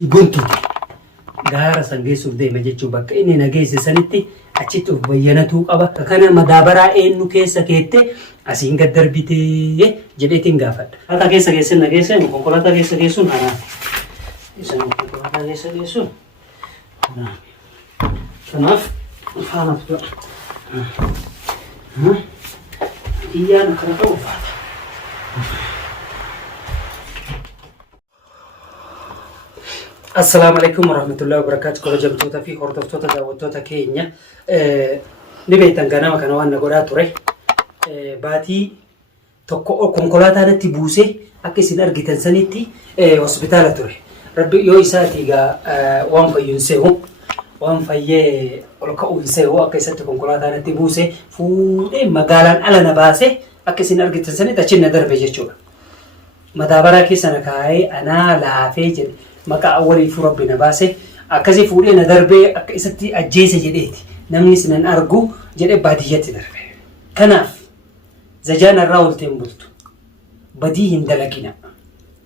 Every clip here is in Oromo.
Buntu gaara sangeessuuf deema jechuun bakka inni nageesse sanitti achitti of bayyanatuu qaba. Kana madaabaraa eenyu keessa keette asiin gad darbitee jedheetiin gaafadha. Haata keessa geessin nageesse konkolaataa keessa geessuun haraami. Isa konkolaataa keessa geessuun haraami. Kanaaf faanaaf godha. Iyyaan akkana ta'uu faata. Assalamualaikum warahmatullahi wabarakatuh. Kalau jamtoota fi hordoftoota daawwattoota keenya ni beektan ganama kana waan na godhaa ture. Baatii tokko konkolaataatti buusee akka isin argitan sanitti hospitaala ture. Rabbi yoo isaati gaa waan fayyinseehu waan fayyee ol ka'uunseehu akka isatti konkolaataatti buusee fuudhee magaalaan ala na baasee akka isin argitan sanitti achi na darbe jechuudha. Madaabaraa keessa na kaa'ee anaa laafee jedhe. Maka awwalii fi rabbi na baase akkasii fuudhee na darbee akka isatti ajjeese jedheeti namni sinan argu jedhee baadiyyatti darbe. Kanaaf zajaan irraa olteen bultu badii hin dalagina.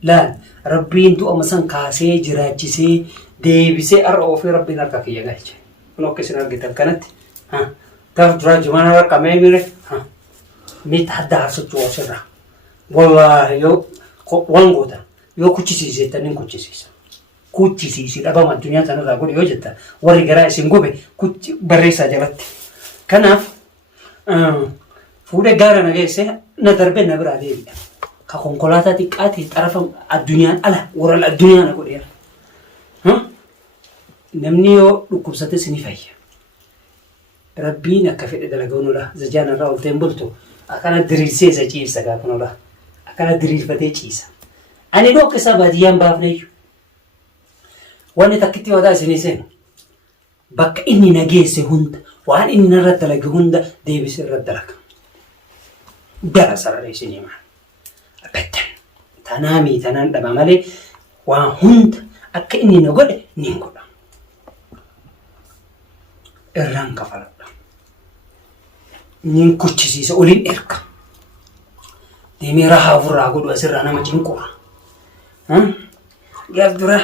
Laal rabbiin du'ama san kaasee jiraachisee deebisee arra ofii rabbiin harka kiyya galche. Kun akka isin argitan kanatti taaf duraa jumaan harka meemire miita adda haasachuu asirraa. Wallaahi yoo waan gootan yoo kuchisiiseetan nin kuchisiisa. Kuchisiisi dhabama addunyaa sanarraa godhe yoo jetta warri garaa isin gube barreessaa jalatti. Kanaaf fuudhee gaara na geesse na darbee na biraa deebi'a. Ka konkolaataa xiqqaatee xarafa addunyaan ala warra addunyaa na godheera. Namni yoo dhukkubsate ni fayya. Rabbiin akka fedhe dalagaunudha. Zajaan irraa olteen bultu akkana diriirsee isa ciibsa gaafanudha. Akkana diriirfatee ciisa. Ani dhooqa isaa baadiyyaan baafneeyyu. Wanni takkitti wadaa isinii seenu bakka inni nageesse hunda waan inni narratti dalage hunda deebisee irratti dalaga. Dara sararee isinii maal? Abbatan tanaamii tanaan dhaba malee waan hunda akka inni na godhe niin godha. Irraan kafaladha. Niin kuchisiisa oliin erga. Deemee rahaa ofirraa godhu asirraa nama cinqura. Gaaf dura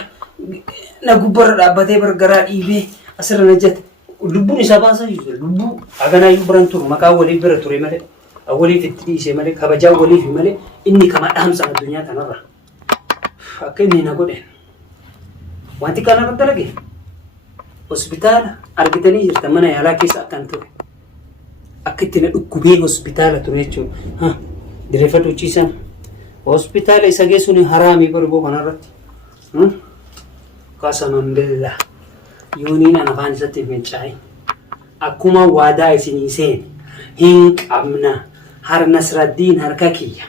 na gubbarra dhaabbatee bargaraa dhiibee asirra na jette lubbuun isaa baasaa jiru. Lubbuu haganaa iyyuu biran turu maqaa waliif bira ture malee waliif itti dhiisee malee kabajaa waliif malee inni kama dhaamsa addunyaa kanarra akka inni na godhe wanti kana dalage hospitaala argitanii jirtan mana yaalaa keessa akkan ture akka itti na dhukkubee hospitaala ture jechuudha. Direeffadhu ciisan hospitaala isa geessuun haraamii barboo kanarratti. Qasaman billah yooniin ana afaan isatti meeccaa'e akkuma waadaa isinii seene hin qabna har Nasraddiin harka kiyya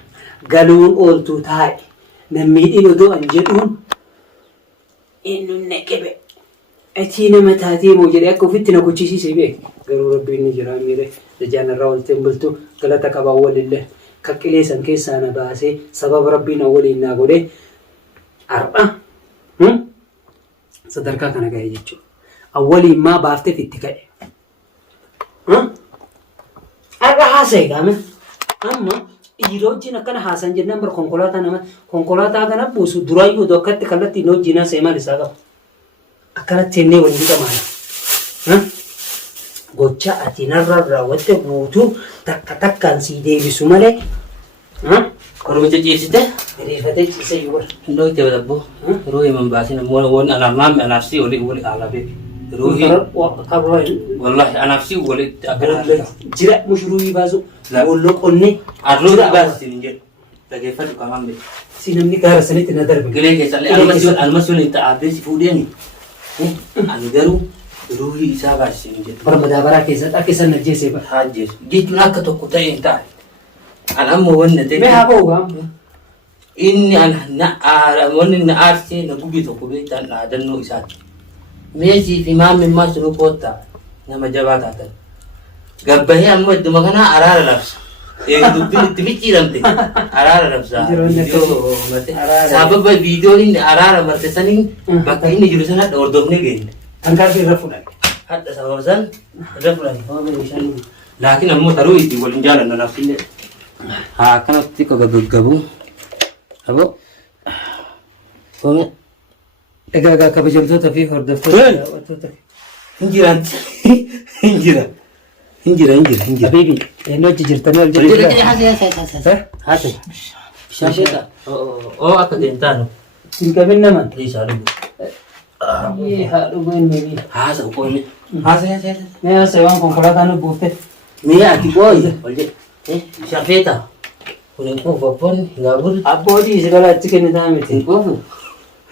galuun ooltuu taa'e nammiidhin odoo an jedhuun inni neqebe achi nama taatee moo jedhee akka ofitti na gochisiisee beeku. Garuu rabbiin ni jira miire zajaan irraa olteen bultu galata qabaa walillee kakkilee san keessaa na baasee sababa rabbiin waliin naa godhe ar'a. Sadarkaa kana gahe jechuudha. Awwaliin maa baafteef itti ka'e. Har'a haasa'e gaame. Amma dhiiroo wajjin akkana haasan jennaan bara konkolaataa nama konkolaataa kana buusu duraayyuu odoo akkatti kallattii inni wajjin haasa'e maal isaa qaba. Akkanatti ennee waliin qamaana. Gocha ati narra raawwatte guutuu takka takkaan sii deebisu malee. Koromcha ciisite Rifatee ciisee yoo bara. Ndoo itti dabbo roohi mambaasina won alaamaam anafsi wali alaabee roohi wallahi anafsi wali akara jira mushuruu baasu wallo qonne arroo baasin jedhu dhageeffatu qaamambe si namni gaara sanitti na darbe gilee keessallee almasuun itti aaddeesi fuudheeni ani garuu roohi isaa baasin jedhu madaabaraa keessatti akka isaan ajjeesee bara hajjeesu jechuun akka tokko ta'e hin taane anammoo wanna ta'e mee haa ba'u gaama. Inni wanni na aarse na gubii tokko beektan dhaadannoo isaati. Meesii fi maammi maal sunu koottaa nama jabaa taatan. Gabbahee ammoo idduma kanaa araara labsa. Dubbiin itti ficciiramte araara labsa. Sababa viidiyoon inni araara marte saniin bakka inni jiru sana hadha hordofnee geenne. Tankaarri irra fudhate. Hadha sababa san irra fudhate. Laakiin ammoo taruu itti waliin jaalanna nafsillee. Haa akkanatti qofa gaggabu. Abo, kome Egaa kabajamtoota fi hordoftoota daawwattoota. Hinjiran. Hinjira. Habibi, eenyu hojii jirtanii ol jirtanii? Haati. Bishaan oo akka deemtaanu. Siin qabin naman. Isaa dhugu. Haa dhugu inni. Haasa ukoonni. Haasa. Mee haasa waan konkolaataan buufte. Mee ati booyi. Bishaan feeta. Kun hin quufu abboonni gaaburi. Abboodii si balaa achi kennitaa miti. Hin quufu.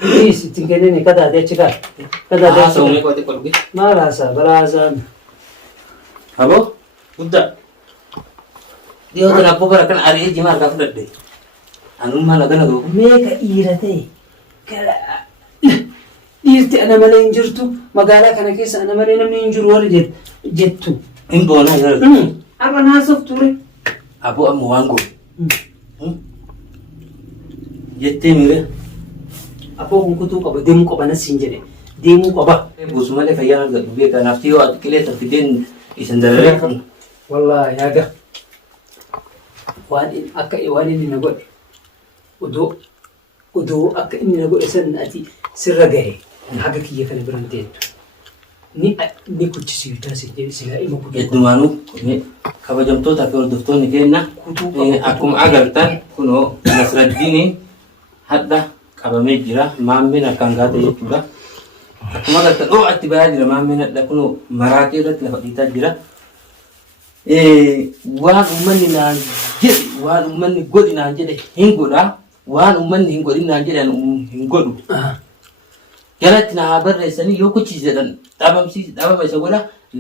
Dhiis ittiin kennini kataatee achi kaa. Haasa uumee qote qolge. Maal haasaa balaa haasaan. Aboo guddaa. Dhiyoo kana abboo bara kana ari'ee jimaa argaa fudhadhe. Anummaa lagana googu. Meeqa dhiira ta'e dhiirti ana malee hin jirtu magaalaa kana keessa ana malee namni hin jiru warri jettu. Hin boonaa yeroo. Arra naasuuf ture. Aboo amma waan googu. Jettee miire. Aboo kun kutuu qaba deemuu qaba nas hin jedhe deemuu qaba. Buusu malee fayyaa argatu beekaa nafti yoo ati qileessa fideen isin dararee kun. Wallaahi yaaga waan inni na godhe odoo akka inni na godhe san ati sirra gahe haga kiyya kana biran teettu ni kuchisiiftaa silaa ima kutuu Heddumaanuu kabajamtoota fi hordoftoonni keenya akkuma agartan kunoo Nasraddiin hadda qabamee jira maammeen akkaan gaata jechuudha. Akkuma agartan atti bayaa jira maammeen hadda kunoo maraaqee irratti lafa dhiitaa jira. Waan uummanni naan jedhe waan uummanni godhi naan jedhe hin godhaa waan uummanni hin godhin naan jedhe hin godhu. Jalatti na haa barreessanii yoo kuchisiisan dhabama isa godha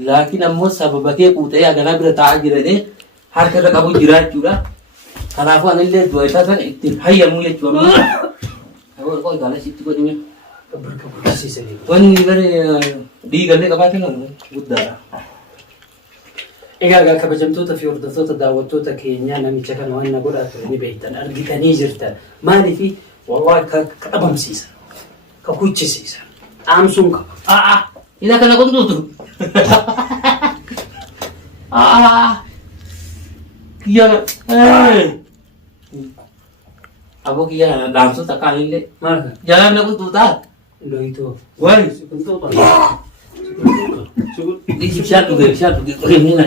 laakiin ammoo sababa kee quuxee haganaa bira taa'aa jiran harka irra qabu jiraachuudha. Kanaafuu anillee du'a isaa sana ittiin hayyamu jechuudha. Qoy galas itti godhime. barka barsiisanii. Wanni bare dhiigallee qabaatan guddaadha. Egaa kabajamtoota fi hordoftoota daawwattoota keenyaa namicha kana waan na godhaa ture ni beektan argitanii jirtan maaliif wallahi ka dhabamsiisa ka kuchisiisa dhaamsuun qaba. Ila kana kuntuutu. Kiyya Abo kiyya dhaamsu takkaanillee jalaan na kuntuutaa. Loitoo. Wani bishaan dhugee qoriin na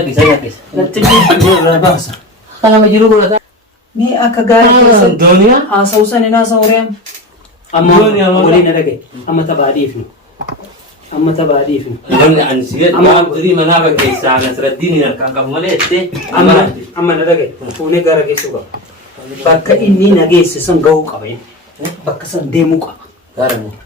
kisa. Natti irraa baasa. Kana ma jiru godhata. Mee akka gaarii keessatti Dooniyaa haasa'u san hin haasa'u reem. Amma waliin na dhagaye amma taphaadhiifnu. Amma taphaadhiifnu. Namni ani si'eet durii manaa bakkeessaa Nasraddiin hin harkaan qabu malee jettee amma na dhagaye fuunee gara geessuu qaba. Bakka inni na geesse san gahuu qaba. Bakka san deemuu qaba.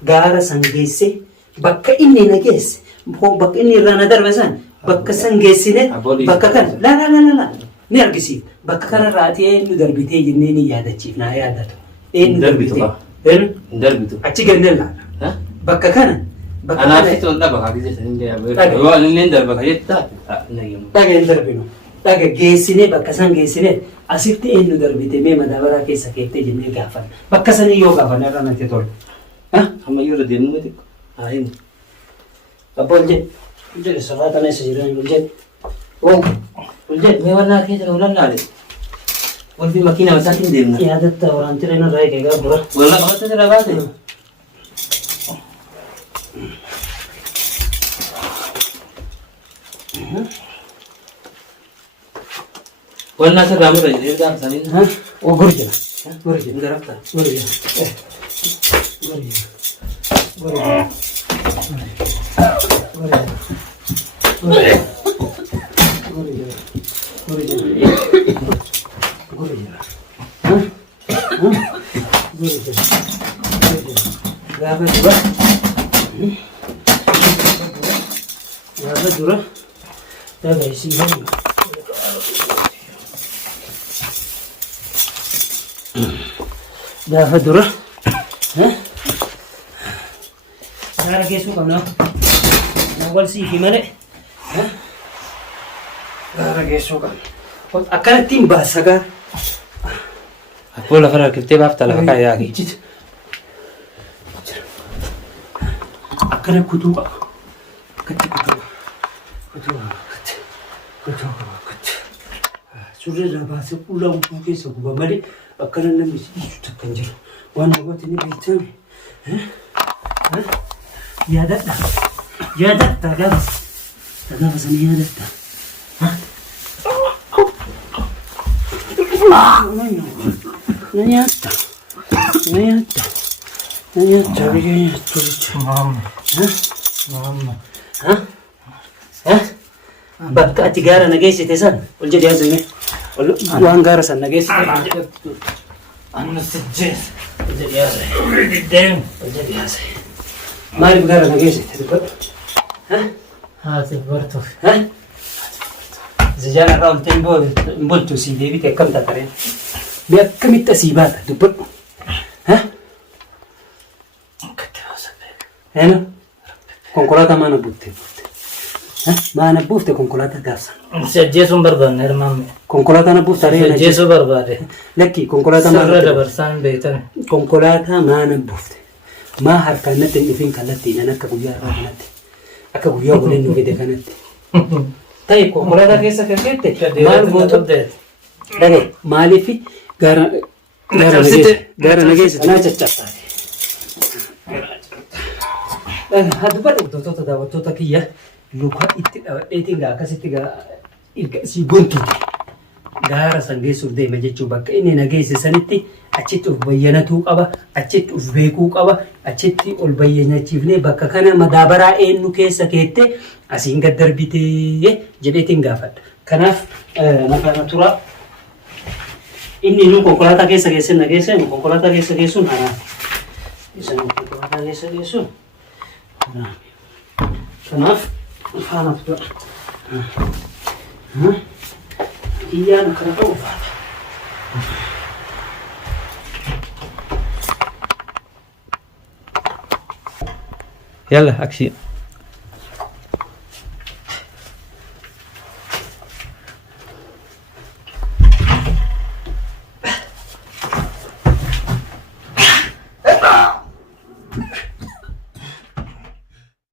Gaara san geesse bakka inni na geesse bakka inni irraa na darbe san bakka san geessine bakka kana la ni argisiif bakka kana raatee eenyu darbitee jennee ni yaadachiif naa yaadatu eenyu darbitu achi ganneen laala bakka kana anaafis on dhaba kaagise sanillee yoo anillee darba kajettaa dhaga hin darbinu dhaga geessine bakka san geessine asitti eenyu darbite mee madaabaraa keessa keettee jennee gaafan bakka sanii yoo gaafan irra natti tolu. Amma yoo irra deemnu miti aayin Abboon jedhe sabaa kana isa jiran buljedhe. Buljedhe. mee warraa keessa nu lallaale walfi makiinaa isaatiin deemna Yaadatta waraanti reena irraa eegaa dura. walaa qabatte irra baate wannaa sirraa murra jedhee gaafsanii Gurjira. hin garafta Gaafa dura dhaga isii hanyu. Gaafa dura gaara geessuu qabna. Wal siifi malee gaara geessuu qabna. Akkanattiin baasa gaara. Akkoo lafa harkiftee baafta lafa kaayee yaaqi. Akkana kutuu qaba. Akkatti kutuu qaba. Kutuu qaba akkatti. Kutuu qaba akkatti. Surree irraa baasee qullaa uffuu keessa guba malee akkana namni dhiisu takka hin jiru. Waan namoota ni beektame. Yaadadha. Yaadatta gaafa sana yaadatta. Na nyaatta. Biyya bakka ati gaara nageessite san ol jedhee haasa'e. Waan gaara san nageessite. Anna sijjees. Ol jedhee haasa'e. Diddeen. Ol jedhee haasa'e. Maaliif gaara nageessite dubbadhu? Haati bartuuf. Zijaan irraa oltee hin bultu sii deebite akkam tatareen. Mee akkamitti asii baata dubbadhu? Eno konkolaataa maana buuftee maana buufte konkolaataa gaafsan. Si ajjeesuun barbaanne hirmaamne. Konkolaataa buufte Si ajjeesuu barbaade. Lakki konkolaataa maana Sirra dabarsaan beektan. konkolaataa maana buufte maa harkaan natti hin dhufiin kallattiin an akka guyyaa irraa kanatti akka guyyaa waliin nu fide kanatti. Ta'e konkolaataa keessa keessatti maal gootu dhagaye maaliif gaara nageessite naa caccabsaate. Dubbadhu hordoftoota daawwattoota kiyya luka itti dhawadheetiin akkasitti si gontuuti. Gaara san geessuuf deema jechuun bakka inni nageesse sanitti achitti of bayyanatuu qaba, achitti of beekuu qaba, achitti ol bayyanachiifnee bakka kana madaabaraa eenyu keessa keette asiin gad darbitee jedheetiin gaafadha. Kanaaf nafaana tura. Inni nu konkolaataa keessa geesse nageesse konkolaataa keessa geessuun haraami. Isa konkolaataa keessa geessuun. Kanaaf faana tura. Iyyaan kana ta'uu faata. Yalla, aksi.